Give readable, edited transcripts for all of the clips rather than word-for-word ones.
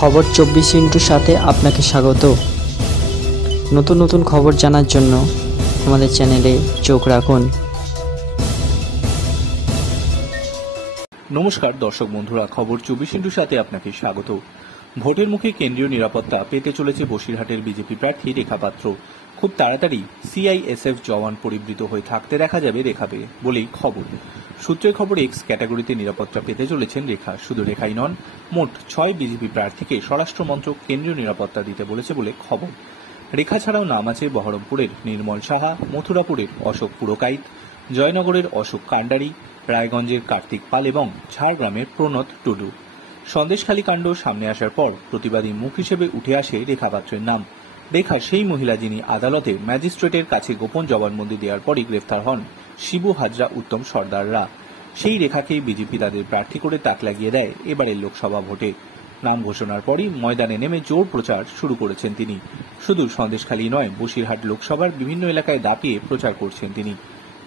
খবর 24x সাথে আপনাকে স্বাগত। নতুন নতুন খবর জানার জন্য আমাদের চ্যানেলে চোখ রাখুন। নমস্কার দর্শক বন্ধুরা, খবর 24x সাথে আপনাকে স্বাগত। ভোটের মুখে কেন্দ্রীয় নিরাপত্তা পেতে চলেছে বসিরহাটের বিজেপি প্রার্থী রেখা পাত্র। খুব তাড়াতাড়ি সিআইএসএফ জওয়ান পরিবৃত হয়ে থাকতে দেখা যাবে রেখাকে বলেই খবর। সূত্রের খবর, এক্স ক্যাটাগরিতে নিরাপত্তা পেতে চলেছেন রেখা। শুধু রেখাই নন, মোট 6 বিজেপি প্রার্থীকে স্বরাষ্ট্র মন্ত্রক কেন্দ্রীয় নিরাপত্তা দিতে বলেছে বলে খবর। রেখা ছাড়াও নাম আছে বহরমপুরের নির্মল সাহা, মথুরাপুরের অশোক পুরকাইত, জয়নগরের অশোক কান্ডারি, রায়গঞ্জের কার্তিক পাল এবং ঝাড়গ্রামের প্রণত টুডু। সন্দেশখালী কাণ্ড সামনে আসার পর প্রতিবাদী মুখ হিসেবে উঠে আসে রেখা পাত্রের নাম। রেখা সেই মহিলা যিনি আদালতে ম্যাজিস্ট্রেটের কাছে গোপন জবানবন্দি দেওয়ার পরই গ্রেফতার হন শিবু হাজরা, উত্তম সর্দাররা। সেই রেখাকেই বিজেপি তাদের প্রার্থী করে তাক লাগিয়ে দেয় এবারের লোকসভা ভোটে। নাম ঘোষণার পরই ময়দানে নেমে জোর প্রচার শুরু করেছেন তিনি। শুধু সন্দেশখালী নয়, বসিরহাট লোকসভার বিভিন্ন এলাকায় দাপিয়ে প্রচার করছেন তিনি।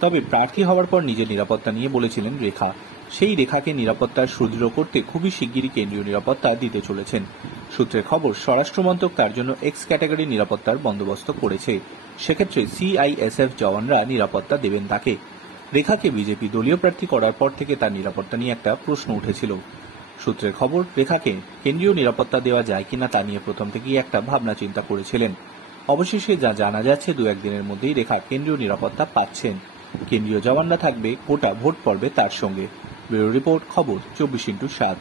তবে প্রার্থী হওয়ার পর নিজের নিরাপত্তা নিয়ে বলেছিলেন রেখা। সেই রেখাকে নিরাপত্তা সুদৃঢ় করতে খুবই শিগগিরই কেন্দ্রীয় নিরাপত্তা দিতে চলেছেন। সূত্রের খবর, স্বরাষ্ট্রমন্ত্রক তার জন্য এক্স ক্যাটাগরি নিরাপত্তার বন্দোবস্ত করেছে। সেক্ষেত্রে সিআইএসএফ জওয়ানরা নিরাপত্তা দেবেন তাকে। রেখাকে বিজেপি দলীয় প্রার্থী করার পর থেকে তার নিরাপত্তা নিয়ে একটা প্রশ্ন উঠেছিল। সূত্রের খবর, রেখাকে কেন্দ্রীয় নিরাপত্তা দেওয়া যায় কিনা তা নিয়ে প্রথম থেকেই একটা ভাবনা চিন্তা করেছিলেন। অবশেষে যা জানা যাচ্ছে, 2-1 দিনের মধ্যেই রেখা কেন্দ্রীয় নিরাপত্তা পাচ্ছেন। কেন্দ্রীয় জওয়ানরা থাকবে গোটা ভোট পর্বে তার সঙ্গে। ব্যুরো রিপোর্ট, খবর 24x7।